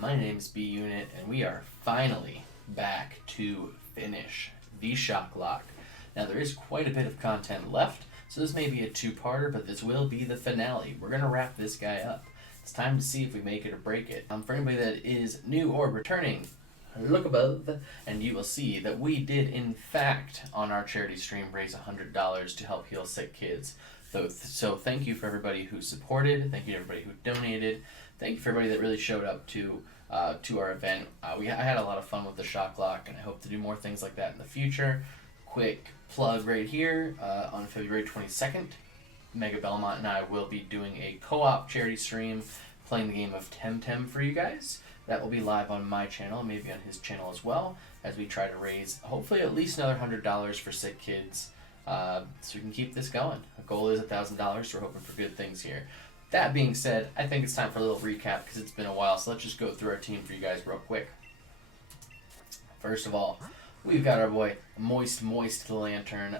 My name is B Unit, and we are finally back to finish the Shocklocke. Now, there is quite a bit of content left, so this may be a two-parter, but this will be the finale. We're going to wrap this guy up. It's time to see if we make it or break it. For anybody that is new or returning, look above, and you will see that we did, in fact, on our charity stream, raise $100 to help heal sick kids. So thank you for everybody who supported. Thank you to everybody who donated. Thank you for everybody that really showed up to our event. I had a lot of fun with the Shocklocke, and I hope to do more things like that in the future. Quick plug right here, on February 22nd, Mega Belmont and I will be doing a co-op charity stream playing the game of Temtem for you guys. That will be live on my channel, maybe on his channel as well, as we try to raise hopefully at least another $100 for sick kids, so we can keep this going. The goal is $1,000, so we're hoping for good things here. That being said, I think it's time for a little recap because it's been a while, so let's just go through our team for you guys real quick. First of all, we've got our boy Moist Lantern.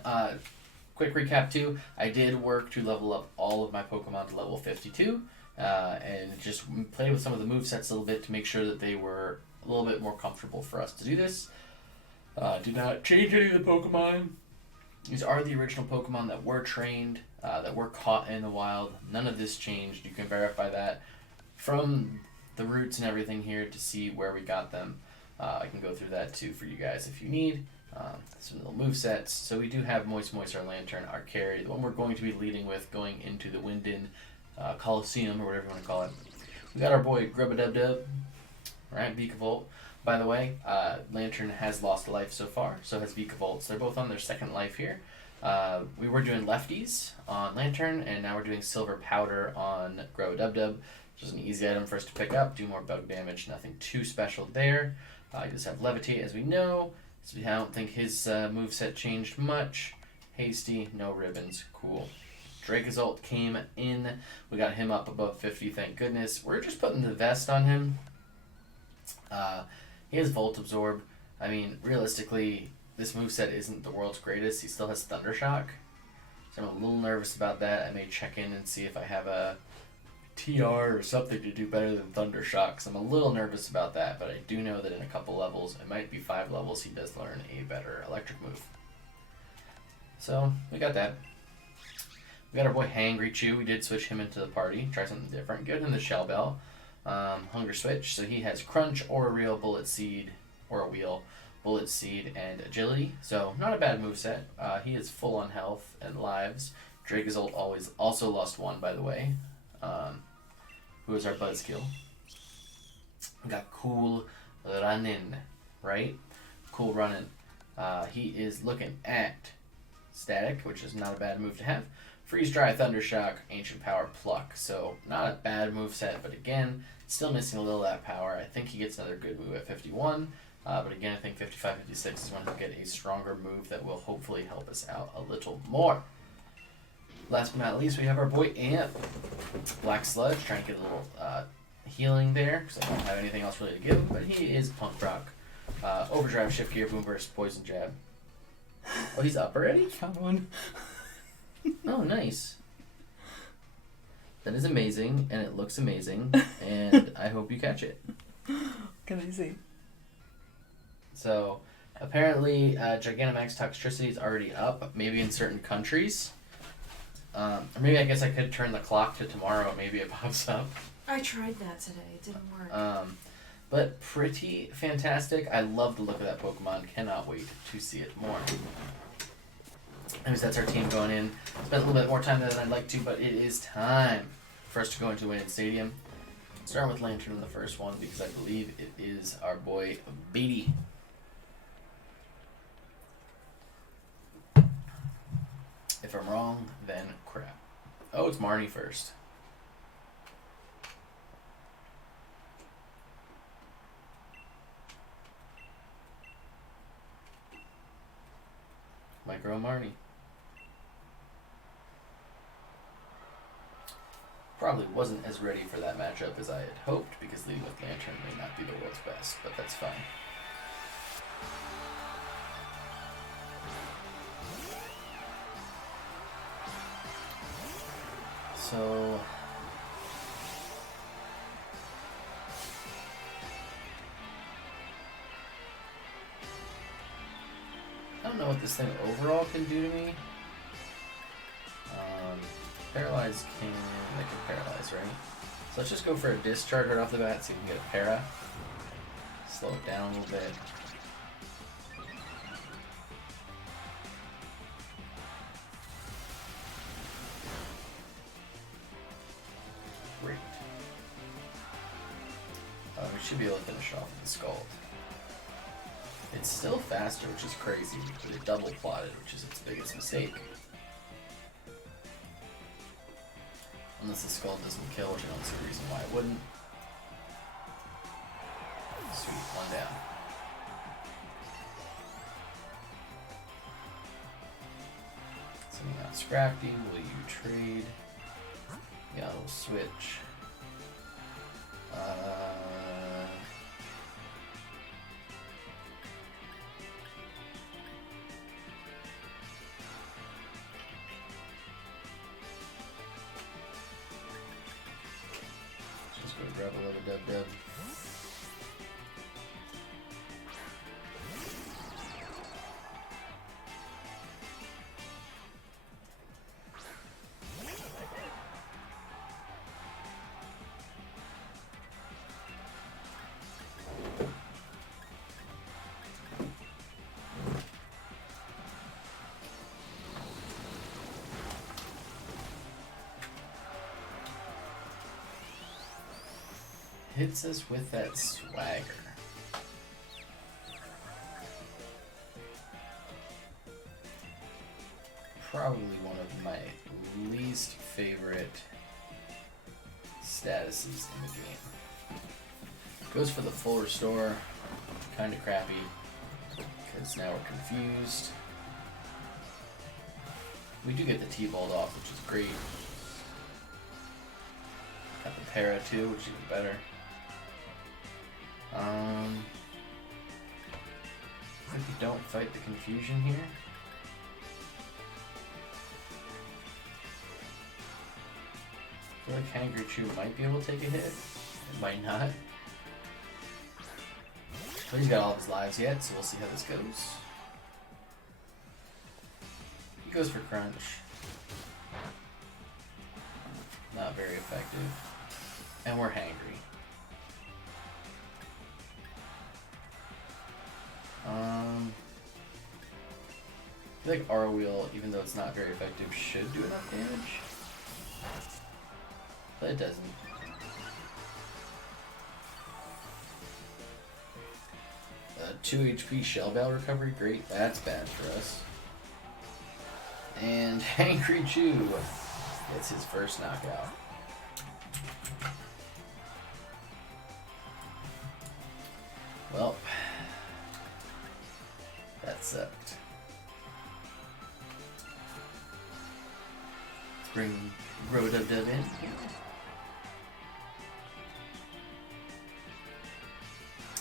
Quick recap too, I did work to level up all of my Pokemon to level 52, and just play with some of the movesets a little bit to make sure that they were a little bit more comfortable for us to do this. Did not change any of the Pokemon. These are the original Pokemon that were trained, that were caught in the wild. None of this changed. You can verify that from the roots and everything here to see where we got them. I can go through that too for you guys if you need. Some little movesets. So we do have Moist, our Lantern, our carry, the one we're going to be leading with going into the Winden Coliseum, or whatever you want to call it. We got our boy Grubba-Dub-Dub, right, Vikavolt. By the way, Lantern has lost a life so far, so has Vikavolt. So they're both on their second life here. We were doing lefties on Lantern, and now we're doing Silver Powder on Grubba-Dub-Dub. Just an easy item for us to pick up, do more bug damage, nothing too special there. You just have Levitate, as we know, so I don't think his moveset changed much. Hasty, no ribbons, cool. Dracozolt came in, we got him up above 50, thank goodness. We're just putting the vest on him. He has Volt Absorb. I mean, realistically, this moveset isn't the world's greatest. He still has Thundershock, so I'm a little nervous about that. I may check in and see if I have a TR or something to do better than Thundershock, so I'm a little nervous about that, but I do know that in a couple levels, it might be 5 levels, he does learn a better electric move. So, we got that. We got our boy Hangry Chew. We did switch him into the party, try something different. Give him the Shell Bell. Hunger Switch, so he has Crunch, Aura Reel, Bullet Seed, Aura Wheel, Bullet Seed, and Agility, so not a bad moveset. He is full on health and lives. Dracozolt also lost 1, by the way. Who is our Buzzkill? We got Cool Runnin', right? Cool Runnin'. He is looking at Static, which is not a bad move to have. Freeze Dry, Thundershock, Ancient Power, Pluck. So not a bad moveset, but again, still missing a little of that power. I think he gets another good move at 51. But again, I think 55, 56 is when he'll get a stronger move that will hopefully help us out a little more. Last but not least, we have our boy Amp. Black Sludge, trying to get a little healing there, because I don't have anything else really to give him, but he is Punk Rock. Overdrive, Shift Gear, Boom Burst, Poison Jab. Oh, he's up already? Found one. Oh, nice. That is amazing, and it looks amazing, and I hope you catch it. Can I see? So, apparently, Gigantamax Toxtricity is already up, maybe in certain countries. Or maybe I guess I could turn the clock to tomorrow, maybe it pops up. I tried that today, it didn't work. But pretty fantastic. I love the look of that Pokemon, cannot wait to see it more. Anyways, that's our team going in. Spent a little bit more time than I'd like to, but it is time for us to go into Winden Stadium. Starting with Lantern in the first one, because I believe it is our boy Beatty. If I'm wrong, then crap. Oh, it's Marnie first. Micro Marnie. Probably wasn't as ready for that matchup as I had hoped, because leading with Lantern may not be the world's best, but that's fine. So I don't know what this thing overall can do to me. Paralyze they can paralyze, right? So let's just go for a discharge right off the bat so you can get a para. Slow it down a little bit. Great. We should be able to finish off with the Scald. It's still faster, which is crazy, but it double plotted, which is its biggest mistake. Unless the Scald doesn't kill, which I don't see a reason why it wouldn't. Sweet, one down. Sending out Scrappy, will you trade? Yeah, we'll switch. Just go grab a little dub. Hits us with that swagger. Probably one of my least favorite statuses in the game. Goes for the full restore. Kinda crappy, because now we're confused. We do get the T-Bolt off, which is great. Got the para too, which is even better. If you don't fight the confusion here. I feel like Hangry Chew might be able to take a hit. It might not. But he's got all of his lives yet, so we'll see how this goes. He goes for Crunch. Not very effective. And we're hangry. I feel like R Wheel, even though it's not very effective, should do enough damage. But it doesn't. 2 HP Shell Bell recovery, great, that's bad for us. And Hangry Chew gets his first knockout. Well, that sucked. Let's bring Rodub in.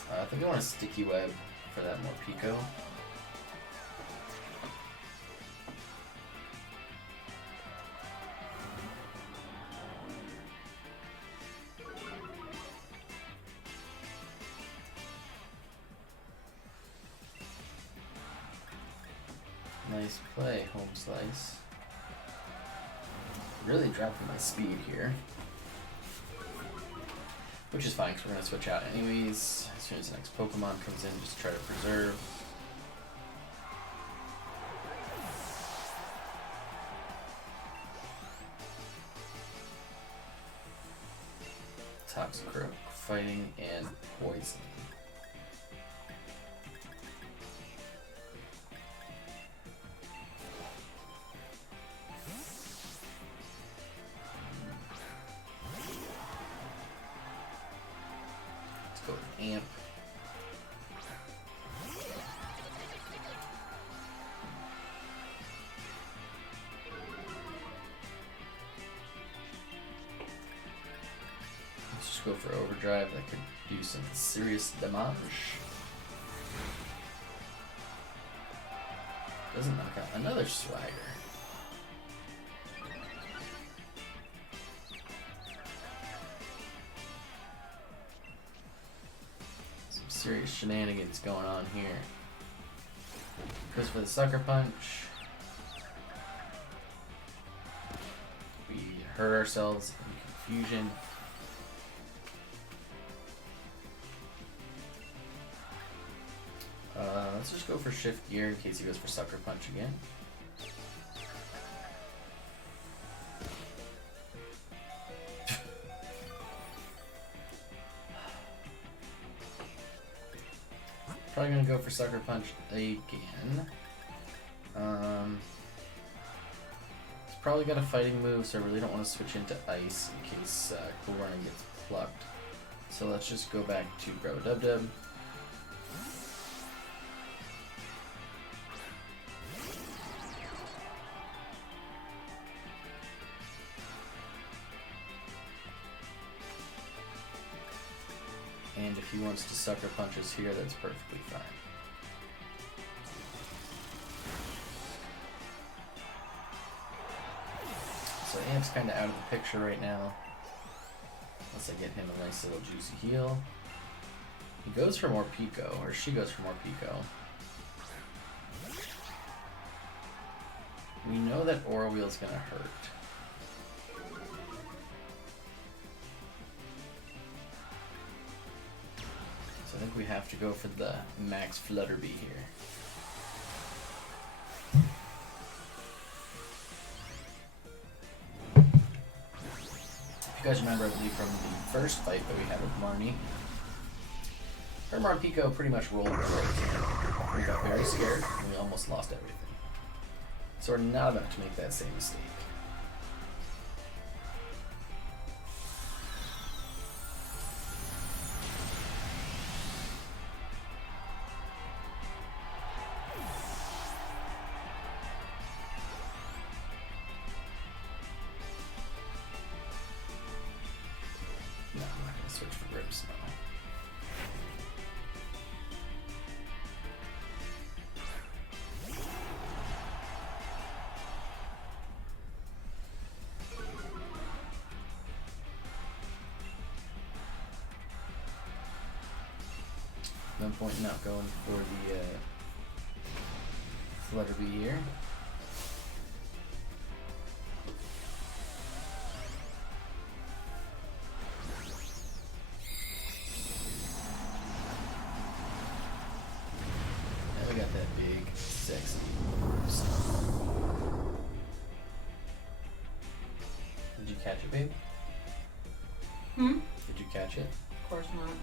I think I want a Sticky Web for that more Pico. Nice play, Home Slice. Really dropping my speed here. Which is fine, because we're going to switch out anyways. As soon as the next Pokemon comes in, just try to preserve. Toxicroak, Fighting, and Poison. Amp. Let's just go for Overdrive. That could do some serious damage. Doesn't knock out another Swagger. Serious shenanigans going on here. Goes for the sucker punch. We hurt ourselves in confusion. Let's just go for shift gear in case he goes for sucker punch again. Probably gonna go for sucker punch again. He's probably got a fighting move, so I really don't want to switch into ice in case Cool Running gets plucked. So let's just go back to Bro Dub Dub. And if he wants to sucker punch us here, that's perfectly fine. So Amp's kind of out of the picture right now. Unless I get him a nice little juicy heal. He goes for more Pico, or she goes for more Pico. We know that Aura Wheel's gonna hurt. I think we have to go for the max Flutterby here. If you guys remember, I believe from the first fight that we had with Marnie, her and Pico pretty much rolled the road. We got very scared and we almost lost everything. So we're not about to make that same mistake. Switch for Grips now. No point in not going for the Flutterby here. Did you catch it, babe? Hmm? Did you catch it? Of course not.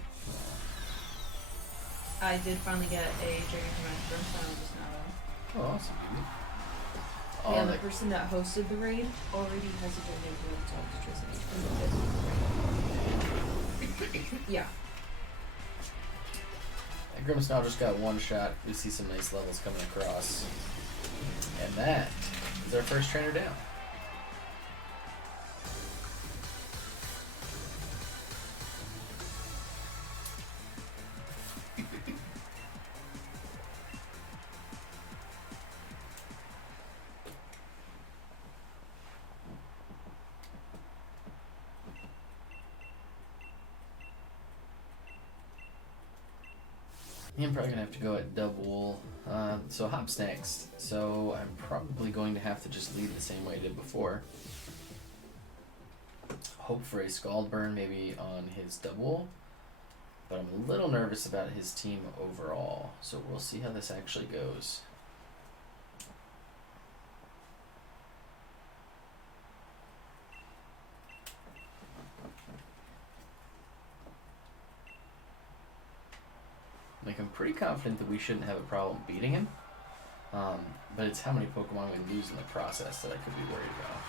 I did finally get a Dragon Command Brimstone just now. Oh, awesome, dude. Yeah, and the person that hosted the raid already has a Dragon Command Electricity. Yeah. And Grimmsnarl just got one shot. We see some nice levels coming across. And that is our first trainer down. I'm probably gonna have to go at double. So Hop's next. So I'm probably going to have to just lead the same way I did before. Hope for a Scald Burn maybe on his double. But I'm a little nervous about his team overall. So we'll see how this actually goes. Like, I'm pretty confident that we shouldn't have a problem beating him, but it's how many Pokemon we lose in the process that I could be worried about.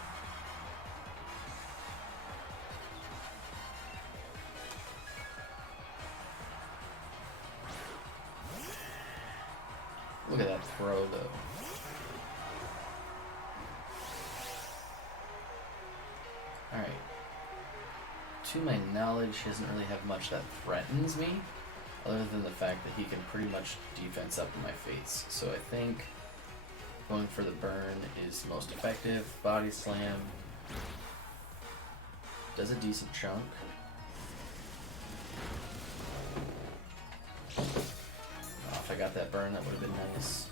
Look at that throw, though. Alright. To my knowledge, he doesn't really have much that threatens me, other than the fact that he can pretty much defense up in my face. So I think going for the burn is most effective. Body Slam does a decent chunk. Oh, if I got that burn, that would have been nice.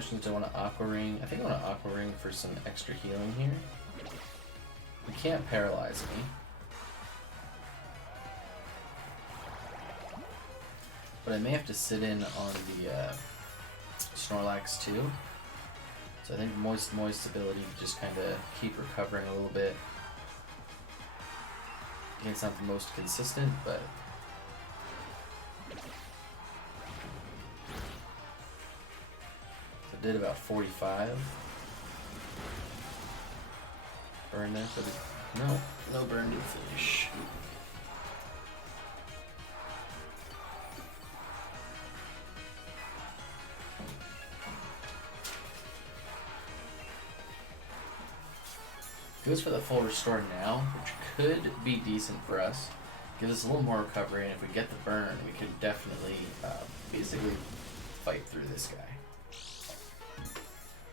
Question is, do I want to Aqua Ring? I think I want to Aqua Ring for some extra healing here. You can't paralyze me. But I may have to sit in on the Snorlax too. So I think Moist ability to just kind of keep recovering a little bit. Again, it's not the most consistent, but so it did about 45. Burn there for the no burn to finish. Goes for the full restore now, which could be decent for us. Gives us a little more recovery, and if we get the burn, we could definitely basically fight through this guy.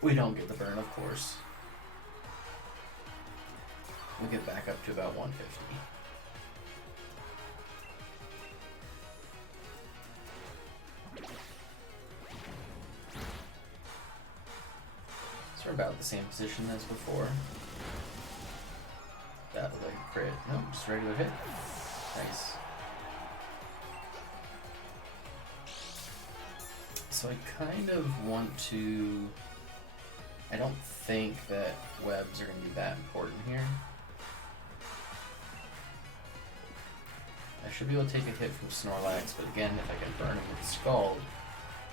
We don't get the burn, of course. We get back up to about 150. So we're about the same position as before. That was like a crit. Nope, just a regular hit. Nice. So I kind of want to... I don't think that webs are going to be that important here. I should be able to take a hit from Snorlax, but again, if I can burn him with Scald,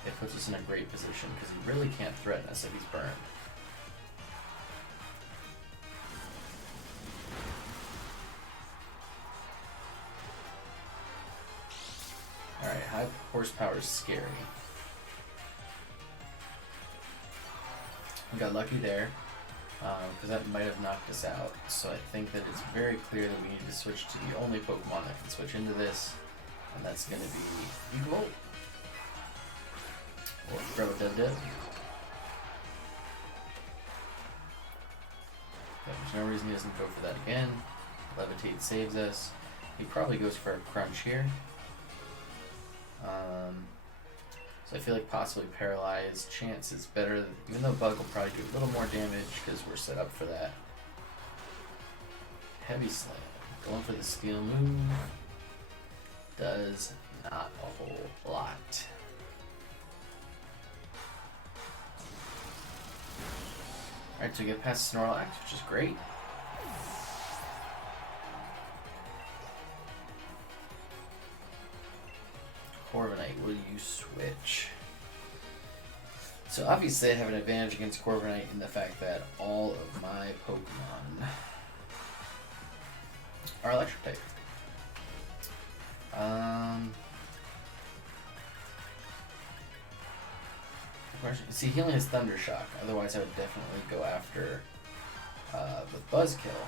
it puts us in a great position, because he really can't threaten us if he's burned. Alright, high horsepower is scary. We got lucky there, because that might have knocked us out. So I think that it's very clear that we need to switch to the only Pokemon that can switch into this, and that's going to be Eaglevolt. Or Throw a Dead Dip. There's no reason he doesn't go for that again. Levitate saves us. He probably goes for a Crunch here. So I feel like possibly Paralyzed chance is better, even though Bug will probably do a little more damage because we're set up for that. Heavy Slam. Going for the Steel move. Does not a whole lot. Alright, so we get past Snorlax, which is great. Corviknight, will you switch? So obviously I have an advantage against Corviknight in the fact that all of my Pokemon are electric type. See, he only has Thunder Shock, otherwise I would definitely go after with Buzzkill.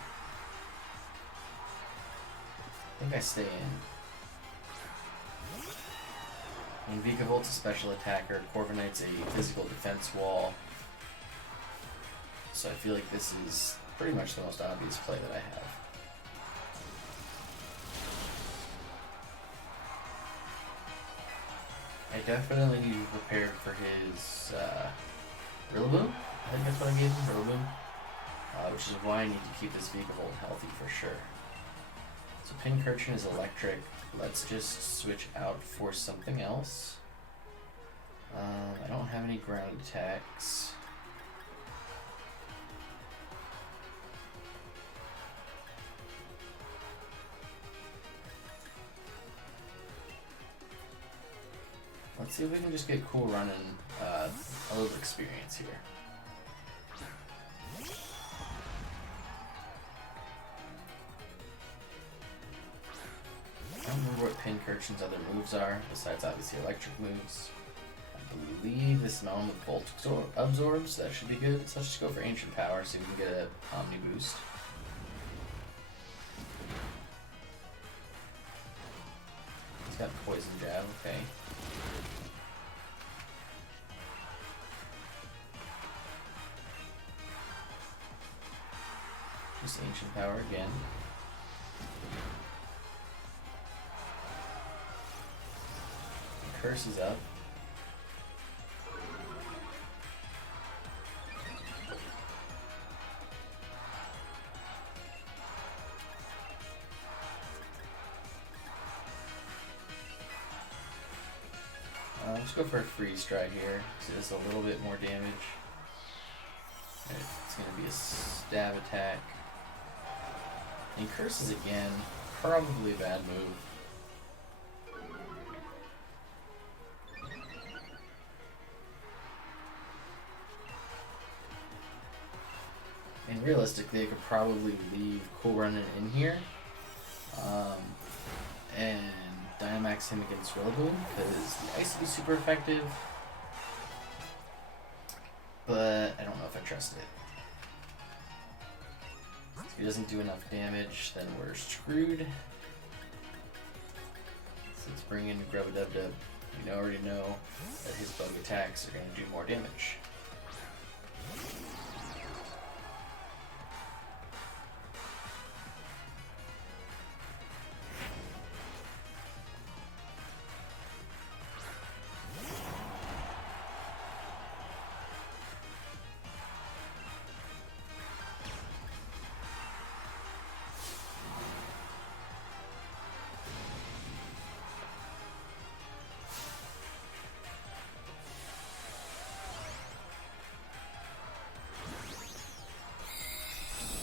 I think I stay in. Vikavolt's a special attacker, Corviknight's a physical defense wall. So I feel like this is pretty much the most obvious play that I have. I definitely need to be prepared for his Rillaboom. I think that's what I gave him, Rillaboom. Which is why I need to keep this Vikavolt healthy for sure. So Pincurchin is electric. Let's just switch out for something else. I don't have any ground attacks. Let's see if we can just get cool running a little experience here. I don't remember what Pincurchin's other moves are, besides obviously electric moves. I believe this Melon with Bolt absorbs, that should be good. So let's just go for Ancient Power, see if we can get an Omni boost. He's got Poison Jab, okay. Just Ancient Power again. Curse is up. Let's go for a freeze strike here. So it's a little bit more damage. It's going to be a stab attack. He curses again. Probably a bad move. And realistically, I could probably leave Cool Running in here. And Dynamax him against Rillaboom, because the Ice will be super effective. But I don't know if I trust it. If he doesn't do enough damage, then we're screwed. So let's bring in Grubba-Dub-Dub. We already know that his bug attacks are going to do more damage.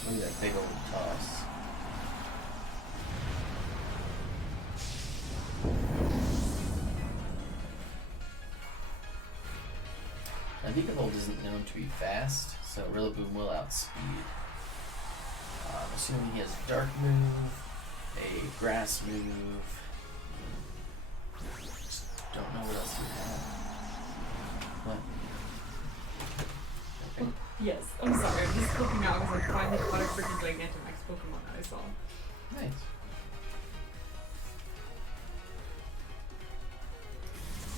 Look at that big old toss. Now, Vikavolt isn't known to be fast, so Rillaboom will outspeed. Assuming he has a dark move, a grass move. Just don't know what else he has. What? Okay. Yes, I'm sorry. I'm just looking out because I finally caught a freaking Gigantamax Pokemon that I saw. Nice.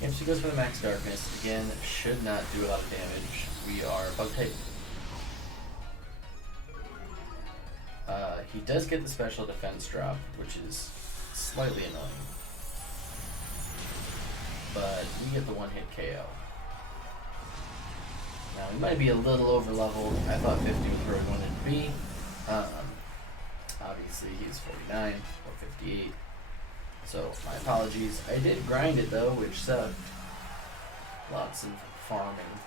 Yep, she goes for the Max Darkness. Again, should not do a lot of damage. We are bug type. He does get the special defense drop, which is slightly annoying. But we get the one-hit KO. Now, he might be a little over-leveled. I thought 50 was where he wanted to be. Obviously, he's 49 or 58. So, my apologies. I did grind it, though, which sucked. Lots of farming.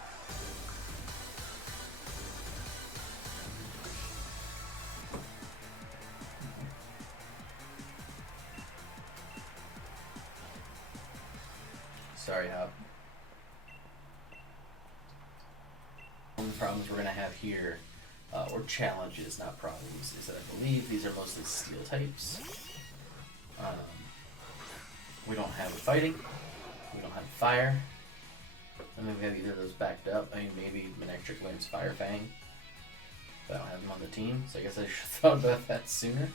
Sorry, Hop. One of the problems we're going to have here, or challenges, not problems, is that I believe these are mostly steel types. We don't have fighting, we don't have fire. I mean, we have either of those backed up. I mean, maybe Manectric wins Fire Fang, but I don't have them on the team, so I guess I should have thought about that sooner.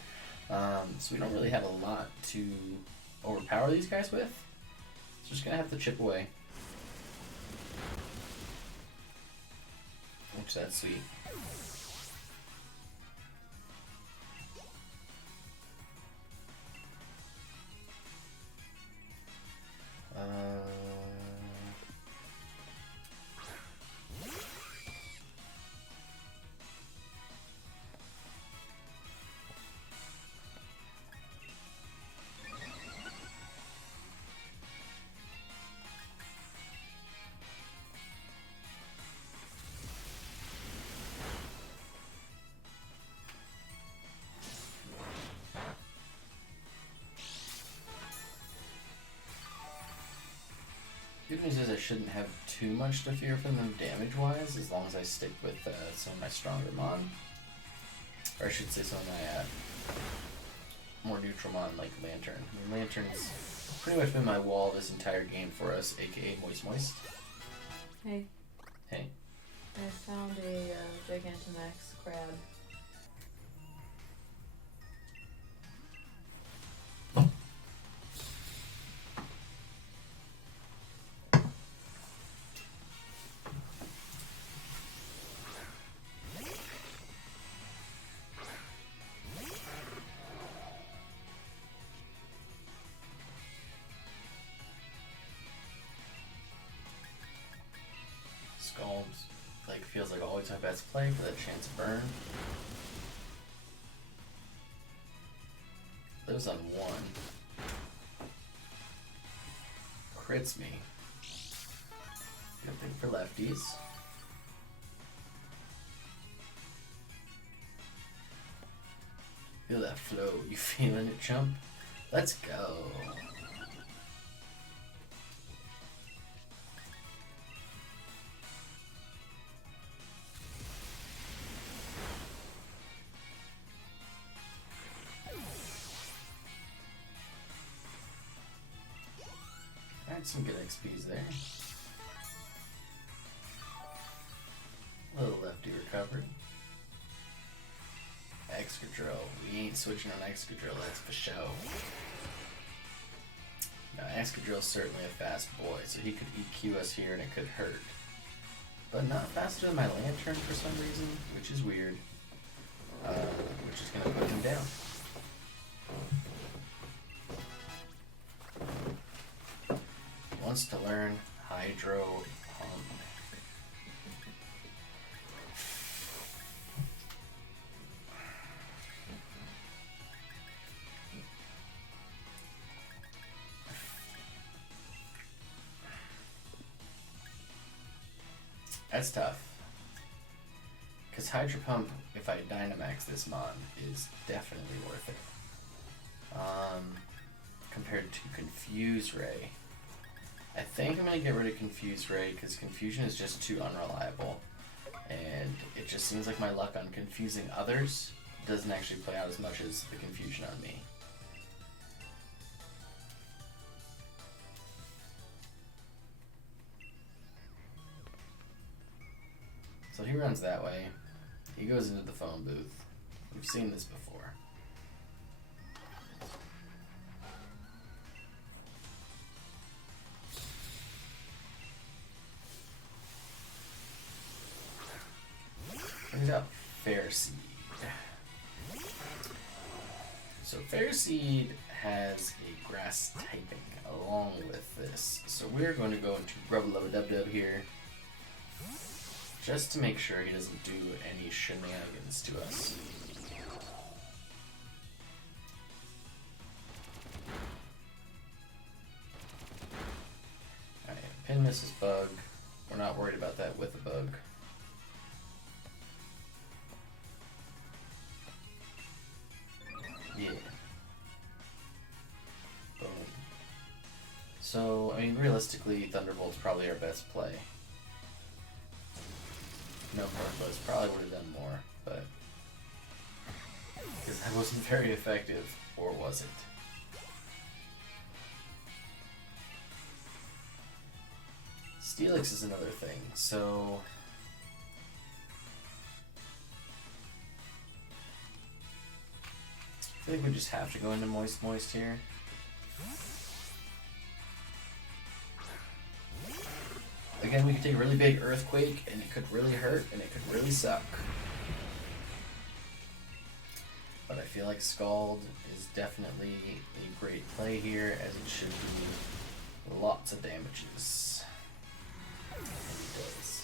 So we don't really have a lot to overpower these guys with. So just gonna have to chip away. Which that's sweet. Good news is I shouldn't have too much to fear from them damage-wise, as long as I stick with some of my stronger Mon. Or I should say some of my more neutral Mon, like Lantern. I mean, Lantern's pretty much been my wall this entire game for us, aka Moist Moist. Hey. Hey. I found a Gigantamax crab. Scald, like, feels like always my best play for that chance of burn. Lives on 1. Crits me. Good thing for lefties. Feel that flow. You feeling it, chump? Let's go. Alright, some good XPs there. Little lefty recovery. Excadrill. We ain't switching on Excadrill, that's for show. Now, Excadrill's certainly a fast boy, so he could EQ us here and it could hurt. But not faster than my Lantern for some reason, which is weird. Which is going to put him down. He wants to learn Hydro Pump. That's tough. Because Hydro Pump, if I Dynamax this Mon, is definitely worth it. Compared to Confuse Ray. I think I'm going to get rid of Confuse Ray because Confusion is just too unreliable. And it just seems like my luck on confusing others doesn't actually play out as much as the confusion on me. So he runs that way. He goes into the phone booth. We've seen this before. Brings out Fair Seed. So Fair Seed has a grass typing along with this. So we're going to go into Rub-a-Lub-a-Dub-Dub here. Just to make sure he doesn't do any shenanigans to us. Alright, Pin misses Bug. We're not worried about that with a Bug. Yeah. Boom. So, I mean, realistically, Thunderbolt's probably our best play. No, Murphless probably would have done more, but because that wasn't very effective, or was it? Steelix is another thing, so I think we just have to go into Moist Moist here. Again, we could take a really big Earthquake, and it could really hurt, and it could really suck. But I feel like Scald is definitely a great play here, as it should be lots of damages. And it does.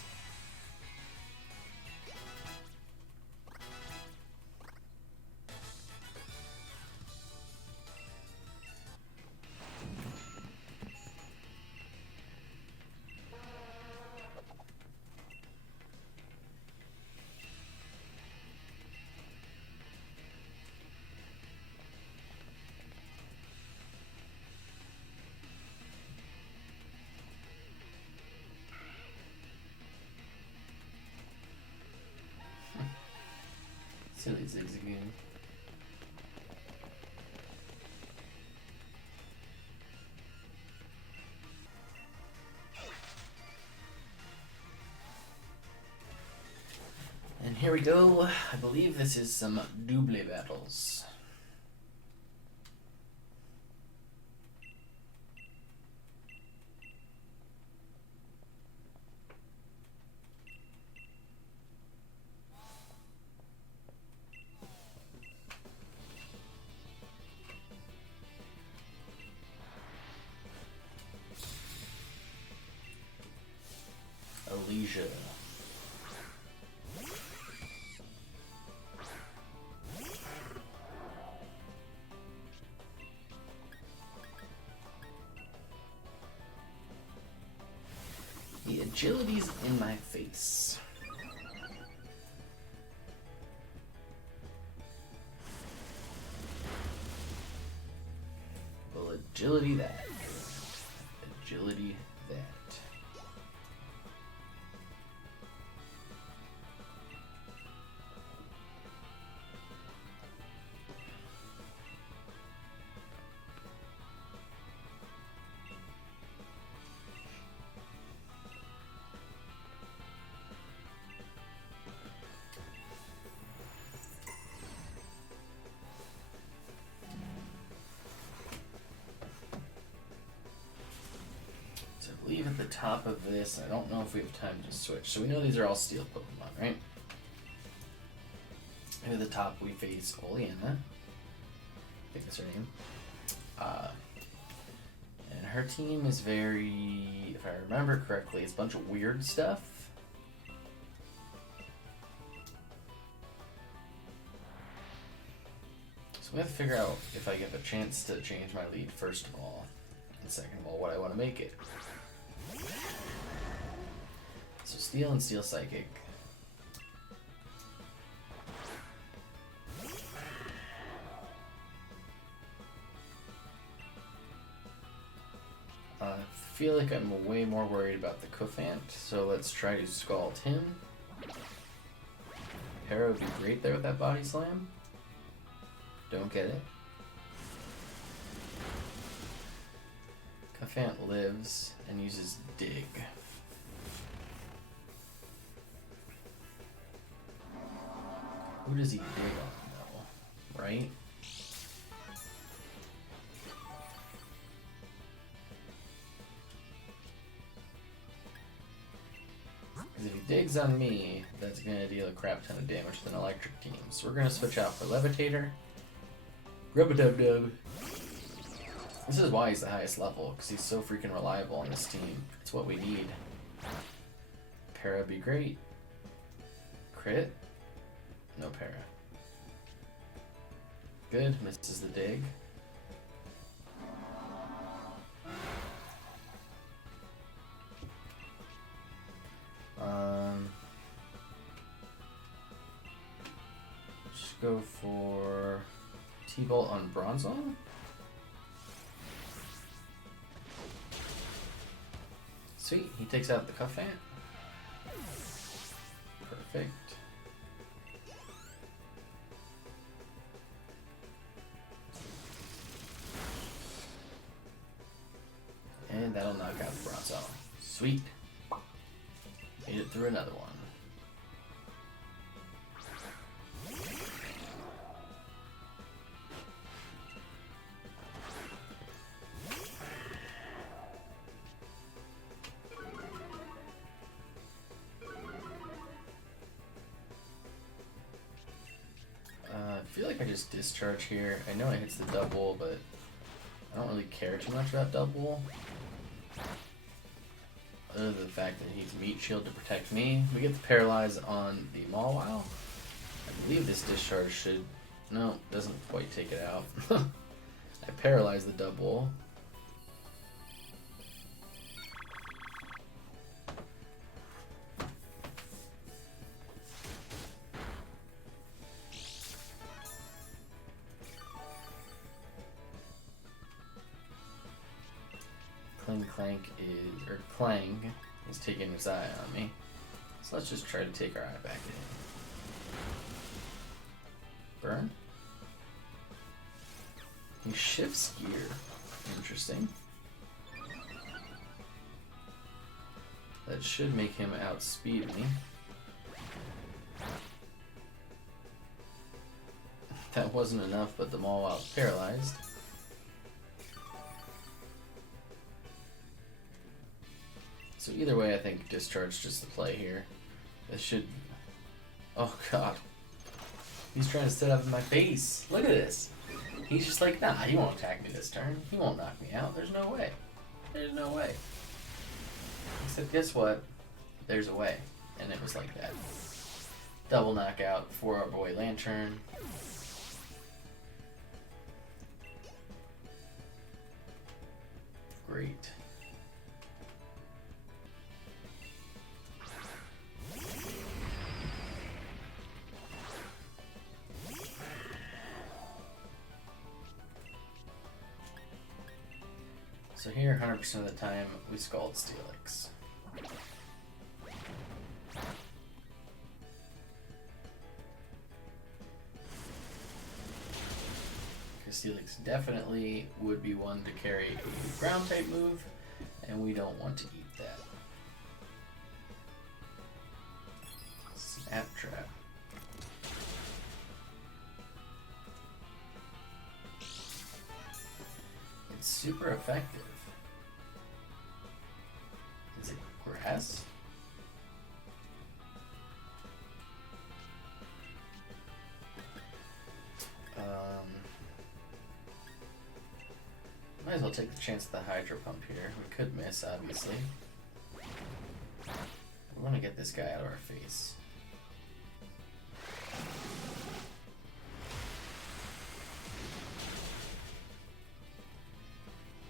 Silly zigzagoon. And here we go. I believe this is some double battles. Alicia. agility's in my face. Well, agility that. Agility that. I believe at the top of this, I don't know if we have time to switch. So we know these are all steel Pokemon, right? And at the top we face Oleana. I think that's her name. And her team is very, if I remember correctly, it's a bunch of weird stuff. So we have to figure out if I get a chance to change my lead first of all. And second of all, what I want to make it. So Steel and Steel Psychic. I feel like I'm way more worried about the Cufant, so let's try to Scald him. Para would be great there with that Body Slam. Don't get it. Cufant lives and uses Dig. Who does he dig on though? Right? Because if he digs on me, that's going to deal a crap ton of damage to an electric team. So we're going to switch out for Levitator. Rub-a-dub-dub. This is why he's the highest level, because he's so freaking reliable on this team. It's what we need. Para be great. Crit? No para. Good, misses the dig. Just go for T-Bolt on Bronzong. Sweet, he takes out the Cufant. Perfect. And that'll knock out the Bronzong. Sweet. Made it through another one. I feel like I just discharge here. I know it hits the double, but I don't really care too much about double. Other than the fact that he needs Meat Shield to protect me. We get the Paralyze on the Mawile. I believe this discharge should... No, doesn't quite take it out. I paralyze the double. Clang is taking his eye on me. So let's just try to take our eye back in. Burn? He shifts gear. Interesting. That should make him outspeed me. That wasn't enough, but the Mawile is paralyzed. So either way, I think Discharge just the play here. This should... Oh god. He's trying to set up in my face. Look at this. He's just like, nah, he won't attack me this turn. He won't knock me out. There's no way. There's no way. Except guess what? There's a way. And it was like that. Double knockout for our boy Lantern. Great. So here, 100% of the time, we Scald Steelix. Because Steelix definitely would be one to carry a ground type move, and we don't want to eat that. Snap Trap. It's super effective. Is it grass? Might as well take the chance of the Hydro Pump here. We could miss, obviously. We're gonna get this guy out of our face.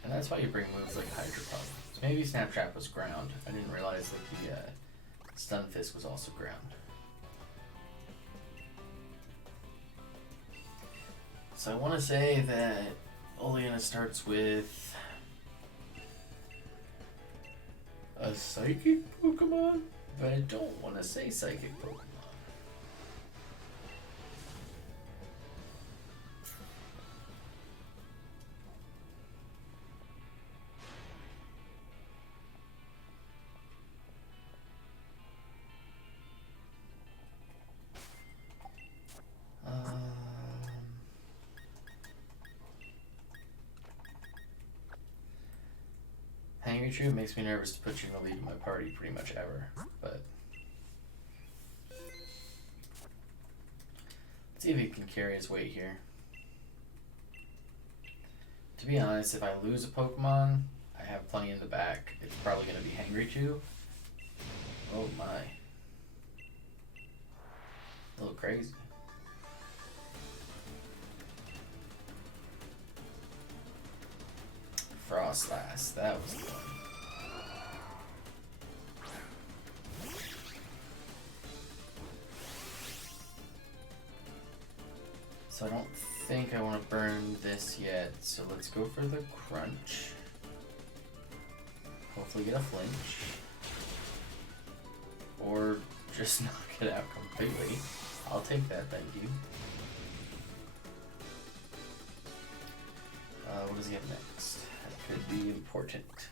And that's why you bring moves like Hydro Pump. So maybe Snap Trap was ground. I didn't realize that the Stun Fist was also ground. So I want to say that Oleana starts with a Psychic Pokemon, but I don't want to say Psychic Pokemon. Hangry True makes me nervous to put you in the lead of my party pretty much ever, but let's see if he can carry his weight here. To be honest, if I lose a Pokemon, I have plenty in the back. It's probably going to be Hangry True. Oh my. A little crazy. Frostlass, that was the one. So I don't think I want to burn this yet, so let's go for the crunch. Hopefully get a flinch. Or just knock it out completely. I'll take that, thank you. What does he have next? That could be important.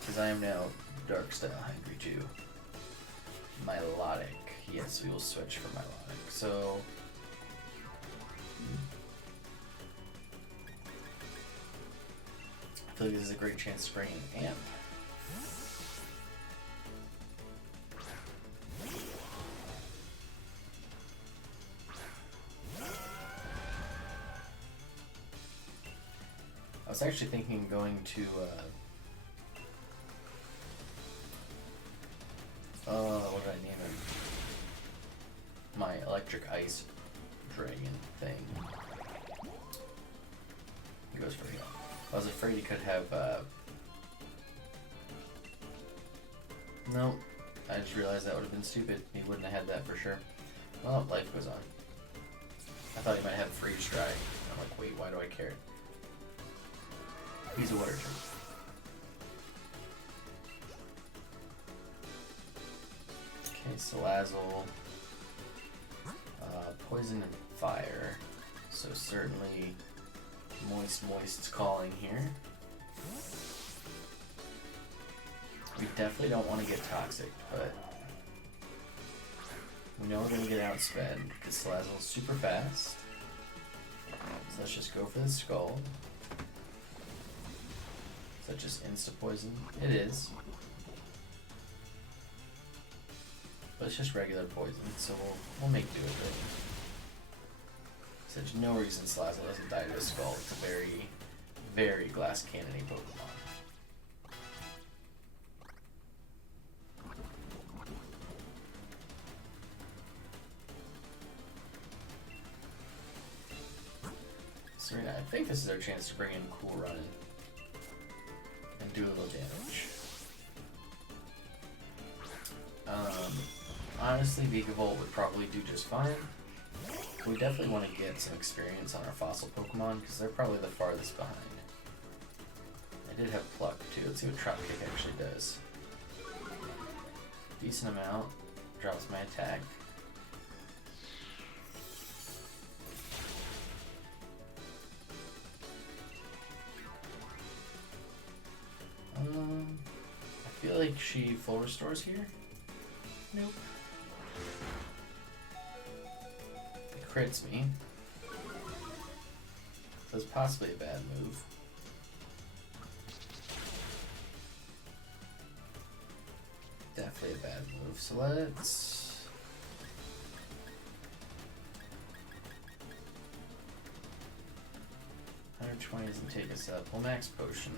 Because I am now Dark Style Hungry too. Milotic. Yes, we will switch for Milotic. So I feel like this is a great chance to bring in Amp. I was actually thinking of going to what did I name him? My Electric Ice Dragon thing. He goes for heal. I was afraid he could have no, I just realized that would have been stupid. He wouldn't have had that for sure. Well, life goes on. I thought he might have Freeze Dry. I'm like, wait, why do I care? He's a water type. Okay, Salazzle. Poison and fire. So certainly Moist's calling here. We definitely don't want to get toxic, but we know we're going to get outsped because Salazzle's super fast. So let's just go for the Skull. Is that just insta-poison? It is. But it's just regular poison, so we'll make do with it. So there's no reason Salazzle doesn't die to a Skull. It's a very, very glass cannon-y Pokemon. Serena, I think this is our chance to bring in Cool Runnin' and do a little damage. Honestly, Vikavolt would probably do just fine. We definitely want to get some experience on our fossil Pokemon because they're probably the farthest behind. I did have pluck too. Let's see what Drop Kick actually does. Decent amount. Drops my attack. I feel like she full restores here. Nope. It crits me. That's possibly a bad move. Definitely a bad move. So let's... $120 doesn't take us up. We'll max potion.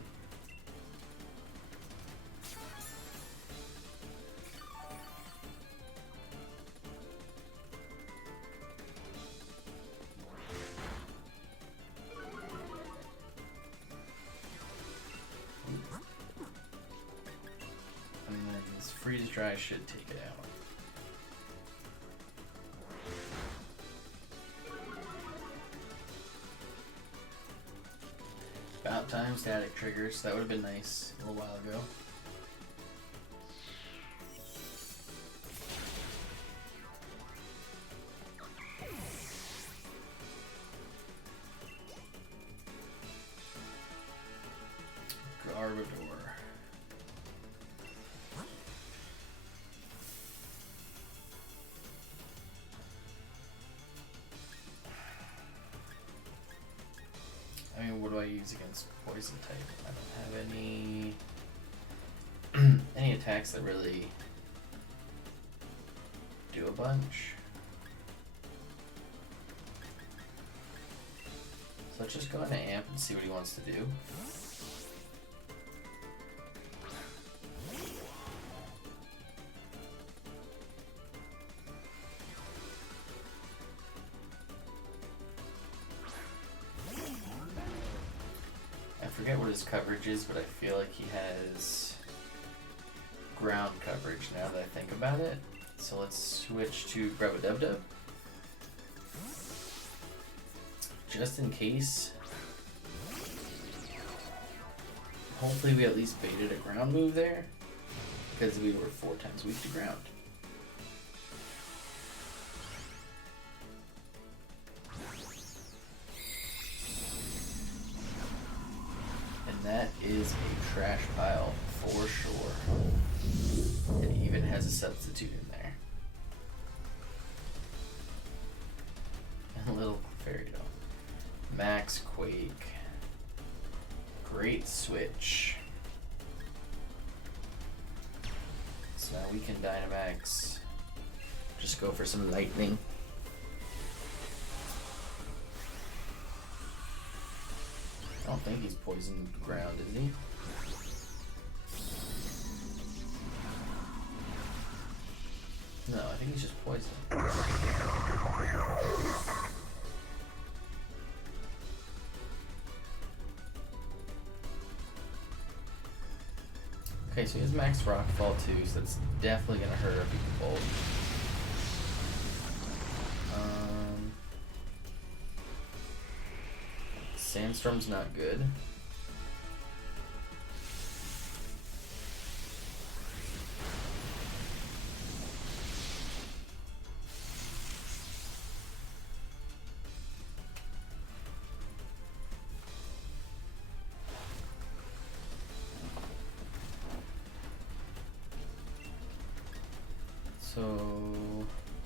Freeze dry should take it out. About time static triggers. That would have been nice a little while ago. Garbodor. I mean, what do I use against poison type? I don't have any any attacks that really do a bunch. So let's just go into Amp and see what he wants to do. I forget what his coverage is, but I feel like he has ground coverage now that I think about it. So let's switch to Grubadubdub. Just in case. Hopefully we at least baited a ground move there, because we were 4 times weak to ground. That is a trash pile for sure. It even has a substitute in there. And a little Fairy Dome. Max Quake. Great switch. So now we can Dynamax. Just go for some lightning. I don't think he's poisoned ground, is he? No, I think he's just poisoned. Okay, so he has max Rockfall too, so that's definitely gonna hurt our Beacon Bolt. Sandstorm's not good. So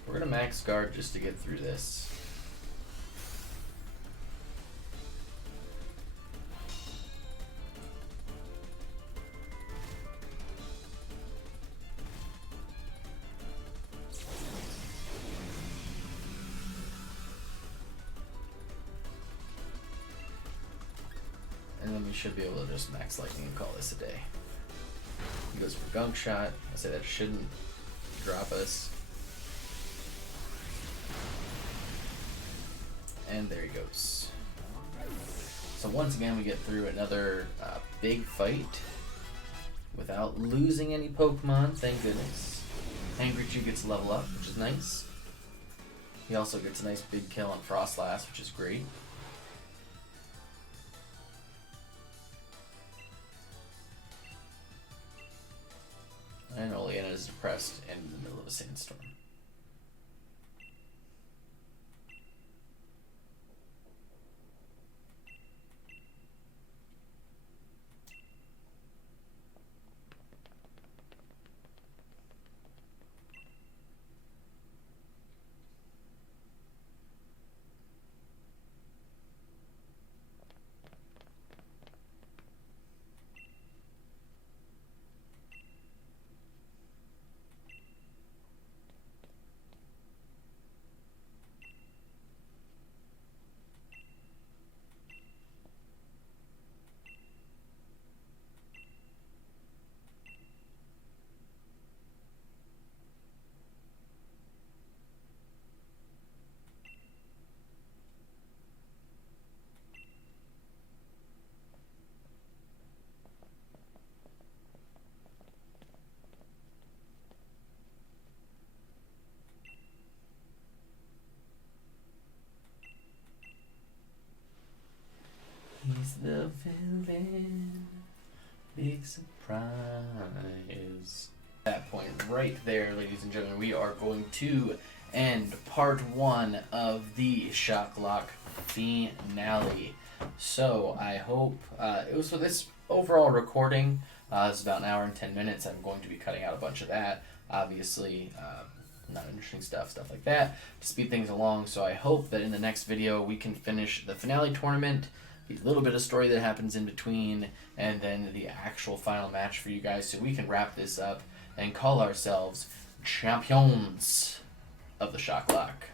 we're gonna max guard just to get through this. And then we should be able to just max lightning and call this a day. He goes for Gunk Shot. I say that shouldn't drop us. And there he goes. So once again we get through another big fight without losing any Pokemon, thank goodness. Angry gets a level up, which is nice. He also gets a nice big kill on Frostlass, which is great. pressed in the middle of a sandstorm. He's the villain. Big surprise. At that point right there, ladies and gentlemen, we are going to end part 1 of the Shocklocke finale. So I hope it was for this overall recording. It's about an hour and 10 minutes. I'm going to be cutting out a bunch of that. Obviously, not interesting stuff like that, to speed things along. So I hope that in the next video we can finish the finale tournament, a little bit of story that happens in between, and then the actual final match for you guys, so we can wrap this up and call ourselves champions of the Shocklocke.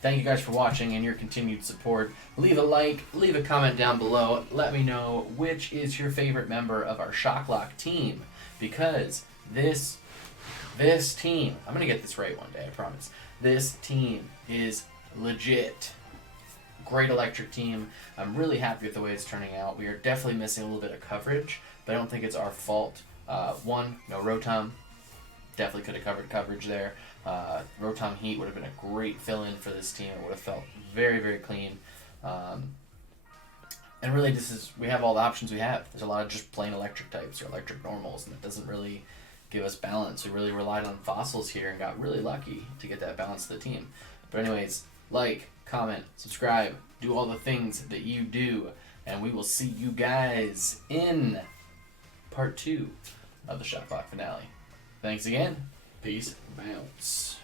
Thank you guys for watching and your continued support. Leave a like, leave a comment down below. Let me know which is your favorite member of our Shocklocke team, because this team, I'm going to get this right one day, I promise. This team is legit. Great electric team. I'm really happy with the way it's turning out. We are definitely missing a little bit of coverage, but I don't think it's our fault. One, no Rotom. Definitely could have covered coverage there. Rotom Heat would have been a great fill-in for this team. It would have felt very, very clean. And really, we have all the options we have. There's a lot of just plain electric types or electric normals, and it doesn't really give us balance. We really relied on fossils here and got really lucky to get that balance to the team. But anyways, like, comment, subscribe, do all the things that you do, and we will see you guys in part 2 of the Shocklocke finale. Thanks again. Peace. Bounce.